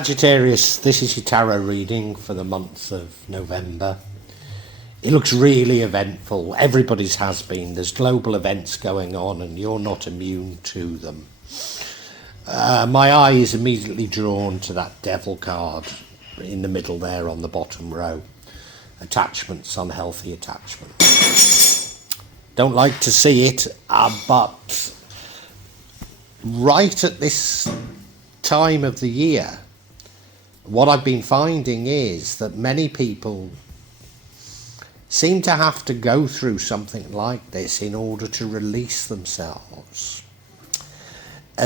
Sagittarius, this is your tarot reading for the month of November. It looks really eventful. Everybody's has been. There's global events going on and you're not immune to them. My eye is immediately drawn to that devil card in the middle there on the bottom row. Attachments, unhealthy attachments. Don't like to see it, but right at this time of the year, what I've been finding is that many people seem to have to go through something like this in order to release themselves.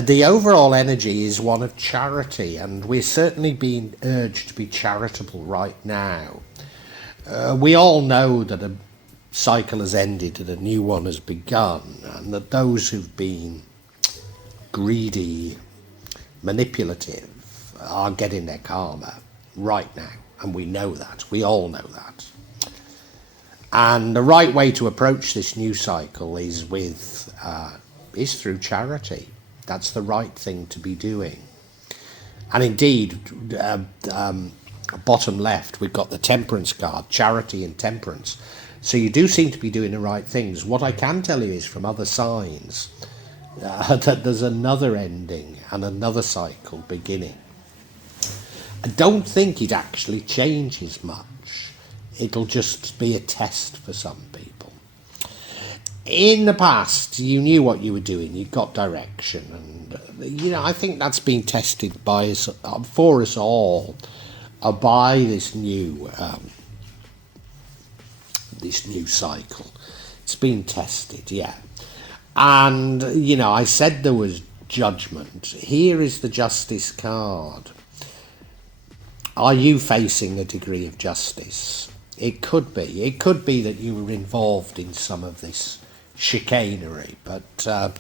The overall energy is one of charity, and we're certainly being urged to be charitable right now. We all know that a cycle has ended and a new one has begun, and that those who've been greedy, manipulative, are getting their karma right now, and we know that. We all know that. And the right way to approach this new cycle is through charity. That's the right thing to be doing. And indeed, bottom left, we've got the temperance card, charity and temperance. So you do seem to be doing the right things. What I can tell you is from other signs that there's another ending and another cycle beginning. I don't think it actually changes much. It'll just be a test for some people. In the past, you knew what you were doing. You got direction, and I think that's been tested by us, for us all, by this new cycle. It's been tested, yeah. And I said there was judgment. Here is the justice card. Are you facing a degree of justice? It could be. It could be that you were involved in some of this chicanery, but I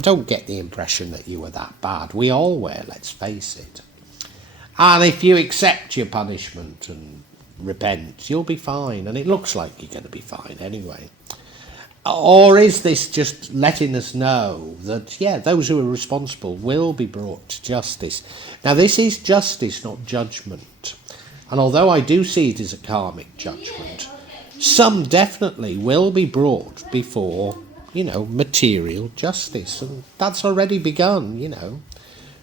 don't get the impression that you were that bad. We all were, let's face it. And if you accept your punishment and repent, you'll be fine. And it looks like you're going to be fine anyway. Or is this just letting us know that, yeah, those who are responsible will be brought to justice? Now, this is justice, not judgment. And although I do see it as a karmic judgment, some definitely will be brought before, material justice. And that's already begun,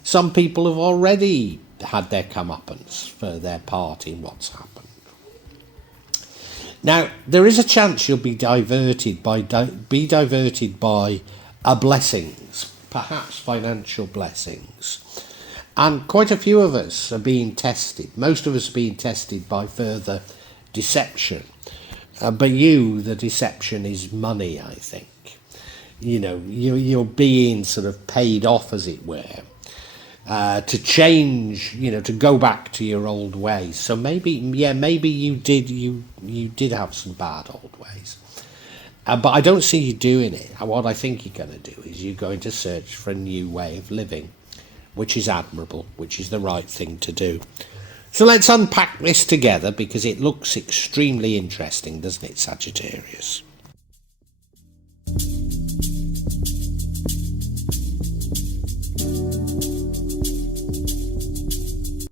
Some people have already had their comeuppance for their part in what's happened. Now, there is a chance you'll be diverted by blessings, perhaps financial blessings. And quite a few of us are being tested. Most of us are being tested by further deception. But the deception is money, I think. You're being sort of paid off, as it were, to change, to go back to your old ways. So maybe you did have some bad old ways. But I don't see you doing it. What I think you're going to do is you're going to search for a new way of living, which is admirable, which is the right thing to do. So let's unpack this together, because it looks extremely interesting, doesn't it, Sagittarius?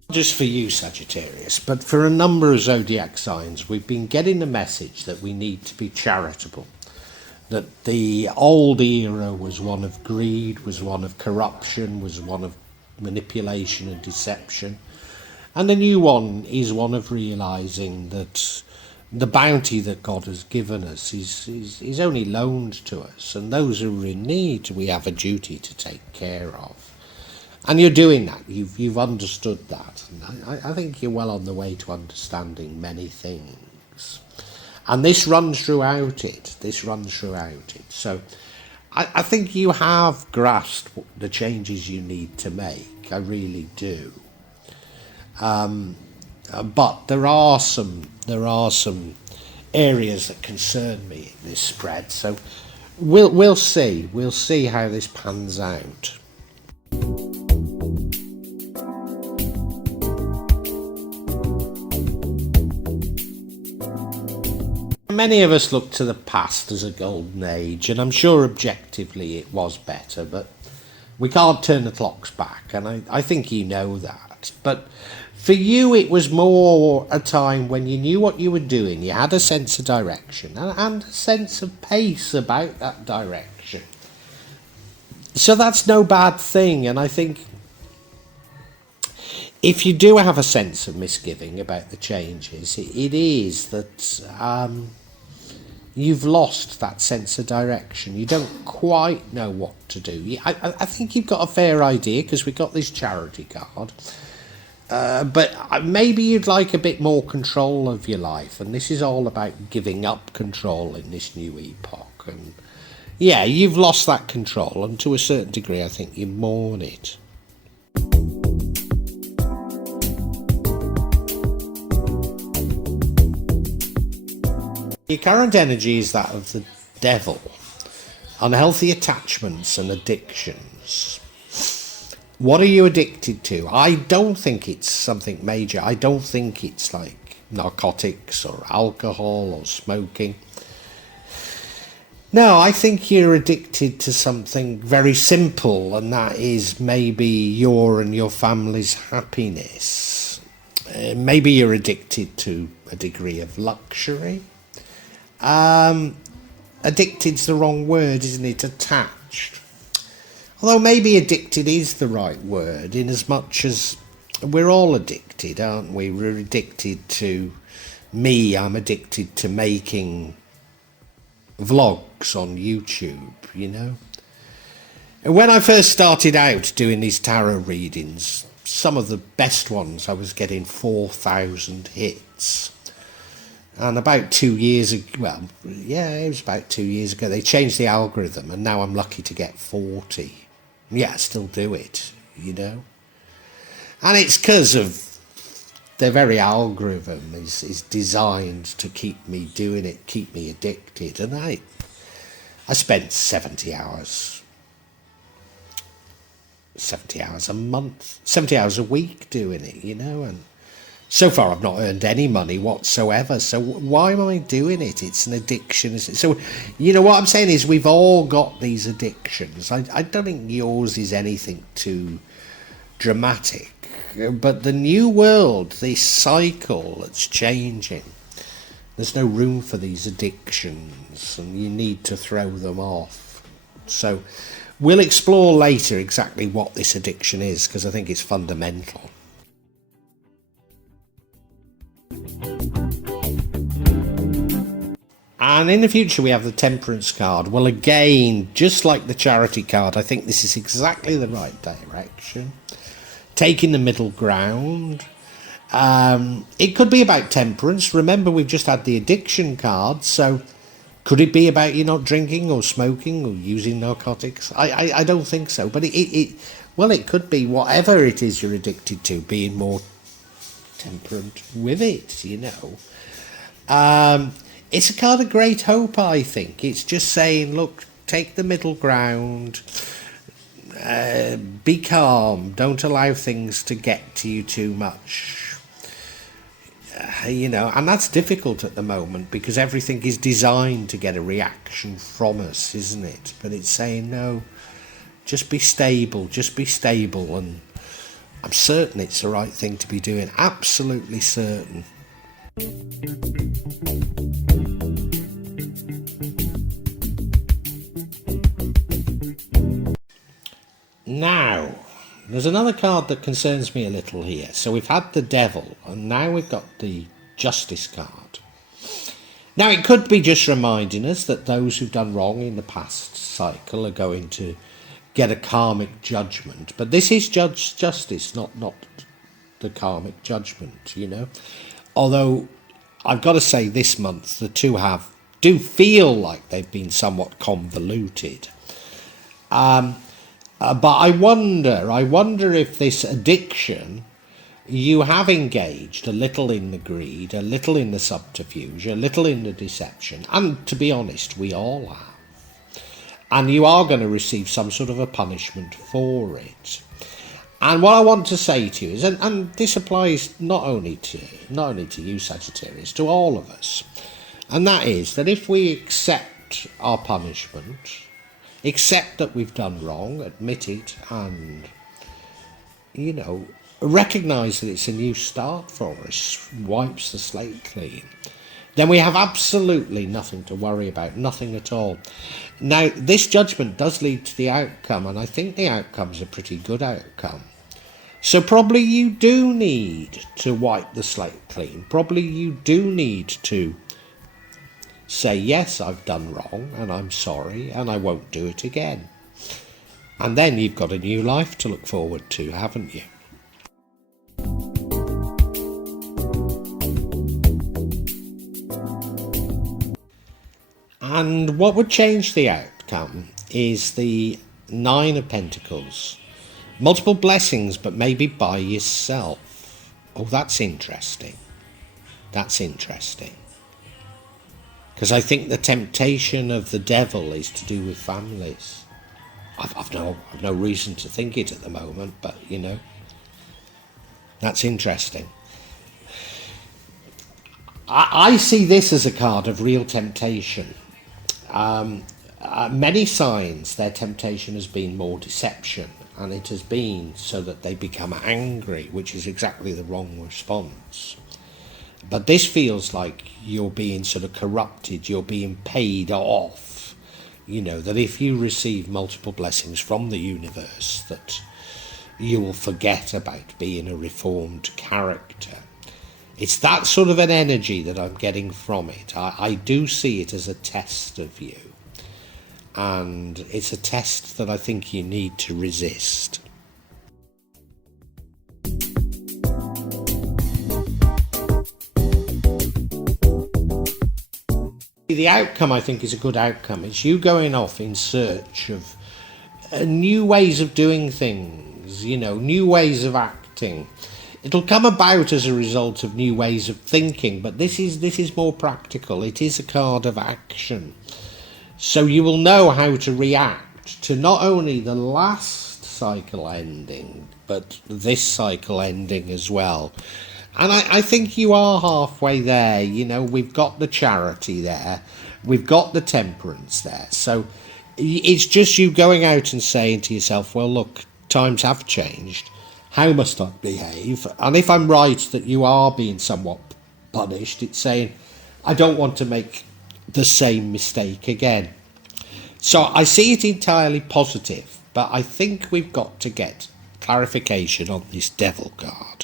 Not just for you, Sagittarius, but for a number of zodiac signs, we've been getting the message that we need to be charitable. That the old era was one of greed, was one of corruption, was one of manipulation and deception. And the new one is one of realising that the bounty that God has given us is only loaned to us, and those who are in need we have a duty to take care of. And you're doing that. You've understood that. And I think you're well on the way to understanding many things. And this runs throughout it. So I think you have grasped the changes you need to make. I really do. But there are some areas that concern me in this spread. So we'll see how this pans out. Many of us look to the past as a golden age, and I'm sure objectively it was better, but we can't turn the clocks back, and I think you know that. that. But for you, it was more a time when you knew what you were doing. You had a sense of direction and a sense of pace about that direction. So that's no bad thing. And I think if you do have a sense of misgiving about the changes, it is that you've lost that sense of direction. You don't quite know what to do. I think you've got a fair idea because we got this charity card. But maybe you'd like a bit more control of your life, and this is all about giving up control in this new epoch. And yeah, you've lost that control, and to a certain degree I think you mourn it. Your current energy is that of the devil, unhealthy attachments and addictions. What are you addicted to? I don't think it's something major. I don't think it's like narcotics or alcohol or smoking. No, I think you're addicted to something very simple, and that is maybe your and your family's happiness. Maybe you're addicted to a degree of luxury. Addicted's the wrong word, isn't it? Attached. Although maybe addicted is the right word, in as much as we're all addicted, aren't we? We're addicted to me. I'm addicted to making vlogs on YouTube, you know. And when I first started out doing these tarot readings, some of the best ones, I was getting 4,000 hits. And about 2 years ago, well, yeah, it was about 2 years ago, they changed the algorithm, and now I'm lucky to get 40. Yeah, I still do it, you know. And it's because of their very algorithm is designed to keep me doing it, keep me addicted. And I spent 70 hours a month, 70 hours a week doing it, you know, and so far I've not earned any money whatsoever. So why am I doing it? It's an addiction. So, you know, what I'm saying is we've all got these addictions. I don't think yours is anything too dramatic. But the new world, this cycle that's changing, there's no room for these addictions, and you need to throw them off. So we'll explore later exactly what this addiction is, because I think it's fundamental. And in the future we have the Temperance card. Well, again, just like the Charity card, I think this is exactly the right direction. Taking the middle ground. It could be about temperance. Remember, we've just had the addiction card, so could it be about you not drinking or smoking or using narcotics? I don't think so, but it could be whatever it is you're addicted to, being more temperate with it, you know. It's a card of great hope, I think. It's just saying, look, take the middle ground, be calm, don't allow things to get to you too much. You know, and that's difficult at the moment because everything is designed to get a reaction from us, isn't it? But it's saying, no, just be stable, and I'm certain it's the right thing to be doing, absolutely certain. Now, there's another card that concerns me a little here. So we've had the Devil, and now we've got the Justice card. Now, it could be just reminding us that those who've done wrong in the past cycle are going to get a karmic judgment. But this is justice, not the karmic judgment, you know. Although, I've got to say, this month, the two do feel like they've been somewhat convoluted. But I wonder if this addiction, you have engaged a little in the greed, a little in the subterfuge, a little in the deception, and to be honest, we all have. And you are going to receive some sort of a punishment for it. And what I want to say to you is, and this applies not only to you, Sagittarius, to all of us, and that is that if we accept our punishment, accept that we've done wrong, admit it, and, you know, recognise that it's a new start for us, wipes the slate clean, then we have absolutely nothing to worry about, nothing at all. Now, this judgment does lead to the outcome, and I think the outcome's a pretty good outcome. So probably you do need to wipe the slate clean. Probably you do need to say, yes, I've done wrong, and I'm sorry, and I won't do it again. And then you've got a new life to look forward to, haven't you? And what would change the outcome is the Nine of Pentacles. Multiple blessings, but maybe by yourself. Oh, that's interesting. That's interesting. Because I think the temptation of the devil is to do with families. I've no reason to think it at the moment, but, you know, that's interesting. I see this as a card of real temptation. Many signs, their temptation has been more deception, and it has been so that they become angry, which is exactly the wrong response. But this feels like you're being sort of corrupted, you're being paid off. You know, that if you receive multiple blessings from the universe, that you will forget about being a reformed character. It's that sort of an energy that I'm getting from it. I do see it as a test of you. And it's a test that I think you need to resist. The outcome, I think, is a good outcome. It's you going off in search of new ways of doing things, you know, new ways of acting. It'll come about as a result of new ways of thinking, but this is more practical. It is a card of action. So you will know how to react to not only the last cycle ending, but this cycle ending as well. And I think you are halfway there. You know, we've got the charity there. We've got the temperance there. So it's just you going out and saying to yourself, well, look, times have changed. How must I behave? And if I'm right that you are being somewhat punished, it's saying, I don't want to make the same mistake again. So I see it entirely positive, but I think we've got to get clarification on this devil card.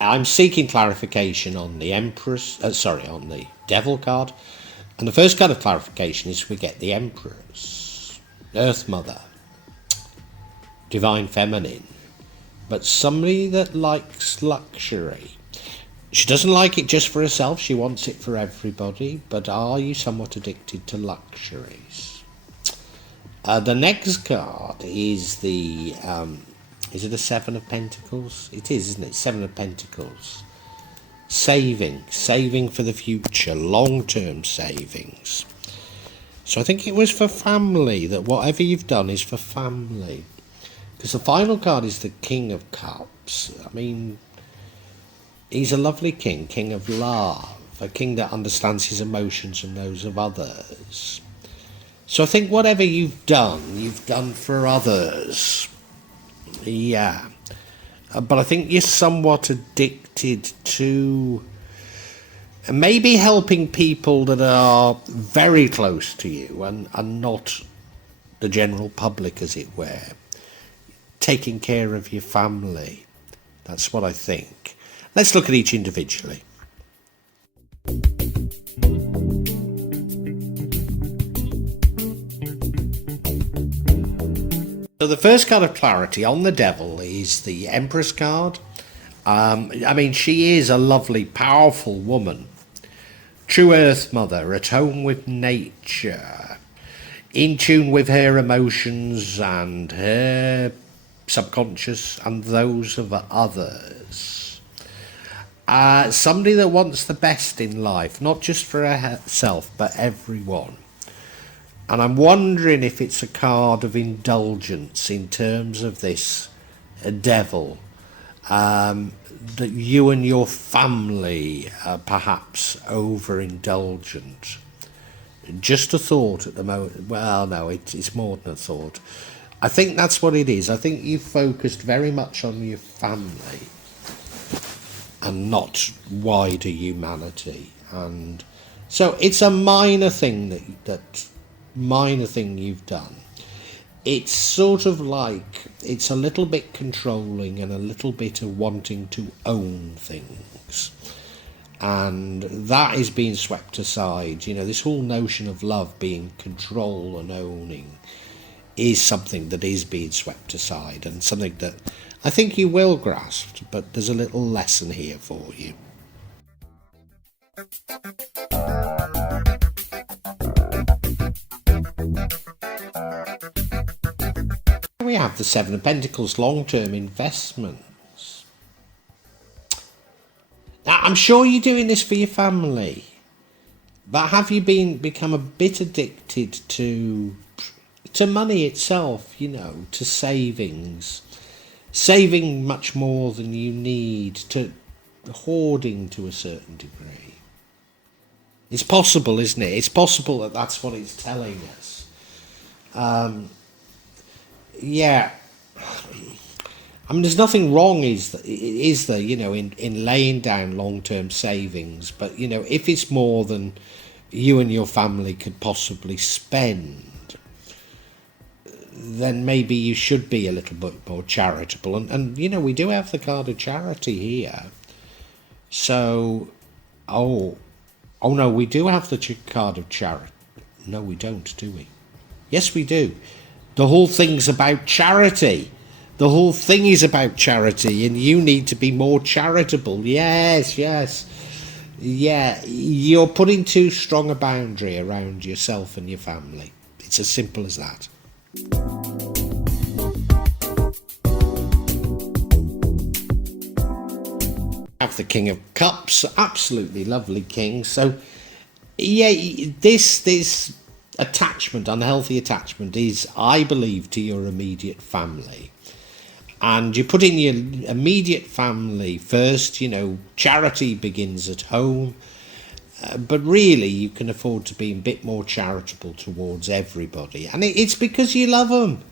I'm seeking clarification on the on the devil card. And the first kind of clarification is we get the Empress, Earth Mother, Divine Feminine, but somebody that likes luxury. She doesn't like it just for herself, she wants it for everybody, but are you somewhat addicted to luxuries? The next card is the, is it a Seven of Pentacles? It is, isn't it? Seven of Pentacles. Saving for the future, long-term savings. So I think it was for family, that whatever you've done is for family. Because the final card is the King of Cups. I mean, he's a lovely king, king of love, a king that understands his emotions and those of others. So I think whatever you've done for others. Yeah. But I think you're somewhat addicted to maybe helping people that are very close to you and not the general public, as it were. Taking care of your family. That's what I think. Let's look at each individually. So the first card of clarity on the devil is the Empress card. I mean, she is a lovely, powerful woman. True Earth Mother, at home with nature, in tune with her emotions and her subconscious and those of others. Somebody that wants the best in life, not just for herself, but everyone. And I'm wondering if it's a card of indulgence in terms of this devil, that you and your family are perhaps overindulgent Just a thought at the moment. Well, no, it's more than a thought. I think that's what it is. I think you focused very much on your family and not wider humanity. And so it's a minor thing that minor thing you've done. It's sort of like, it's a little bit controlling and a little bit of wanting to own things. And that is being swept aside. You know, this whole notion of love being control and owning is something that is being swept aside, and something that I think you will grasp, but there's a little lesson here for you. We have the Seven of Pentacles, long-term investments. Now, I'm sure you're doing this for your family, but have you become a bit addicted to money itself, you know, to savings, saving much more than you need, to hoarding to a certain degree? It's possible, isn't it? It's possible that that's what it's telling us. Yeah, I mean, there's nothing wrong, is there, you know, in laying down long-term savings, but, you know, if it's more than you and your family could possibly spend, then maybe you should be a little bit more charitable. And you know, we do have the card of charity here. So, oh no, we do have the card of charity. No, we don't, do we? Yes, we do. The whole thing's about charity. The whole thing is about charity, and you need to be more charitable. Yes. Yeah, you're putting too strong a boundary around yourself and your family. It's as simple as that. Have the King of Cups, absolutely lovely king. So yeah, this attachment, unhealthy attachment, is, I believe, to your immediate family. And you're putting your immediate family first. You know, charity begins at home. But really, you can afford to be a bit more charitable towards everybody. And it's because you love them.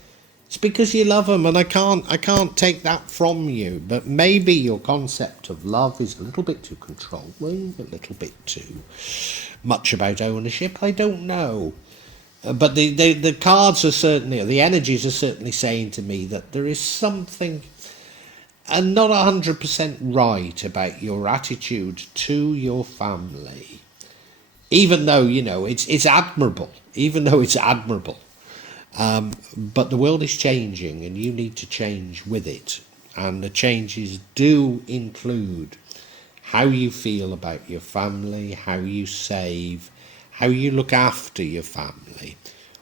It's because you love them. And I can't take that from you. But maybe your concept of love is a little bit too controlling, a little bit too much about ownership. I don't know. But the cards are certainly, the energies are certainly saying to me that there is something and not 100% right about your attitude to your family, even though, you know, it's admirable, but the world is changing and you need to change with it. And the changes do include how you feel about your family, how you save, how you look after your family,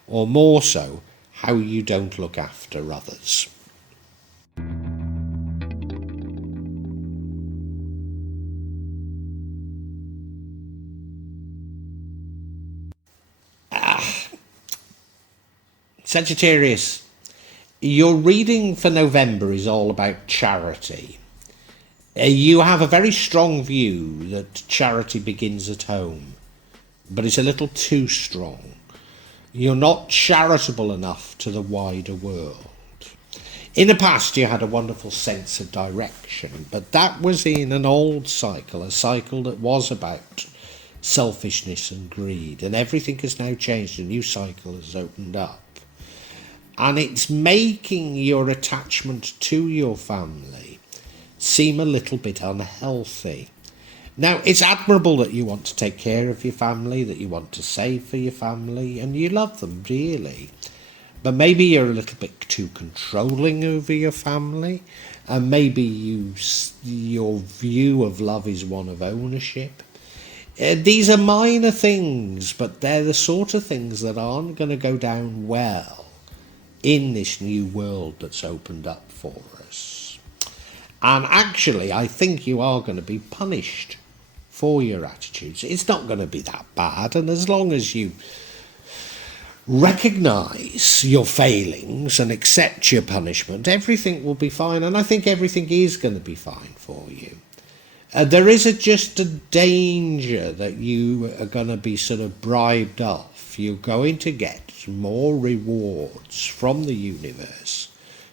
or more so, how you don't look after others. Sagittarius, your reading for November is all about charity. You have a very strong view that charity begins at home, but it's a little too strong. You're not charitable enough to the wider world. In the past, you had a wonderful sense of direction, but that was in an old cycle, a cycle that was about selfishness and greed, and everything has now changed. A new cycle has opened up. And it's making your attachment to your family seem a little bit unhealthy. Now, it's admirable that you want to take care of your family, that you want to save for your family, and you love them dearly. But maybe you're a little bit too controlling over your family, and maybe your view of love is one of ownership. These are minor things, but they're the sort of things that aren't going to go down well in this new world that's opened up for us. And actually, I think you are going to be punished for your attitudes. It's not going to be that bad, and as long as you recognise your failings and accept your punishment, everything will be fine, and I think everything is going to be fine for you. There is just a danger that you are going to be sort of bribed off. You're going to get more rewards from the universe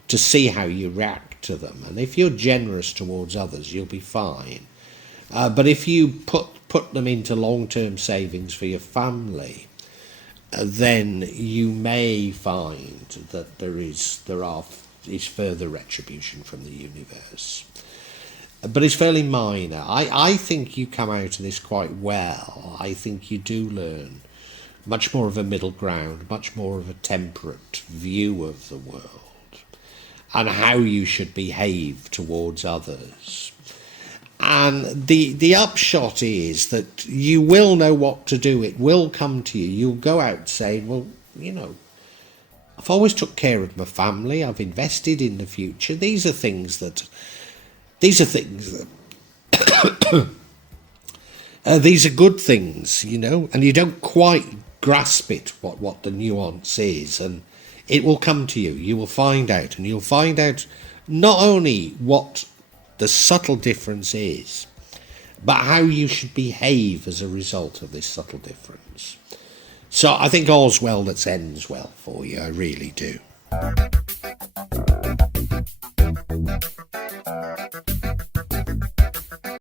to see how you react to them. And if you're generous towards others, you'll be fine. But if you put them into long-term savings for your family, then you may find that there is further retribution from the universe. But it's fairly minor. I think you come out of this quite well. I think you do learn much more of a middle ground, much more of a temperate view of the world and how you should behave towards others. And the upshot is that you will know what to do. It will come to you. You'll go out saying, well, I've always took care of my family. I've invested in the future. These are things that these are good things, and you don't quite grasp it, what the nuance is, and it will come to you. You will find out, and you'll find out not only what the subtle difference is, but how you should behave as a result of this subtle difference. So I think all's well that ends well for you. I really do.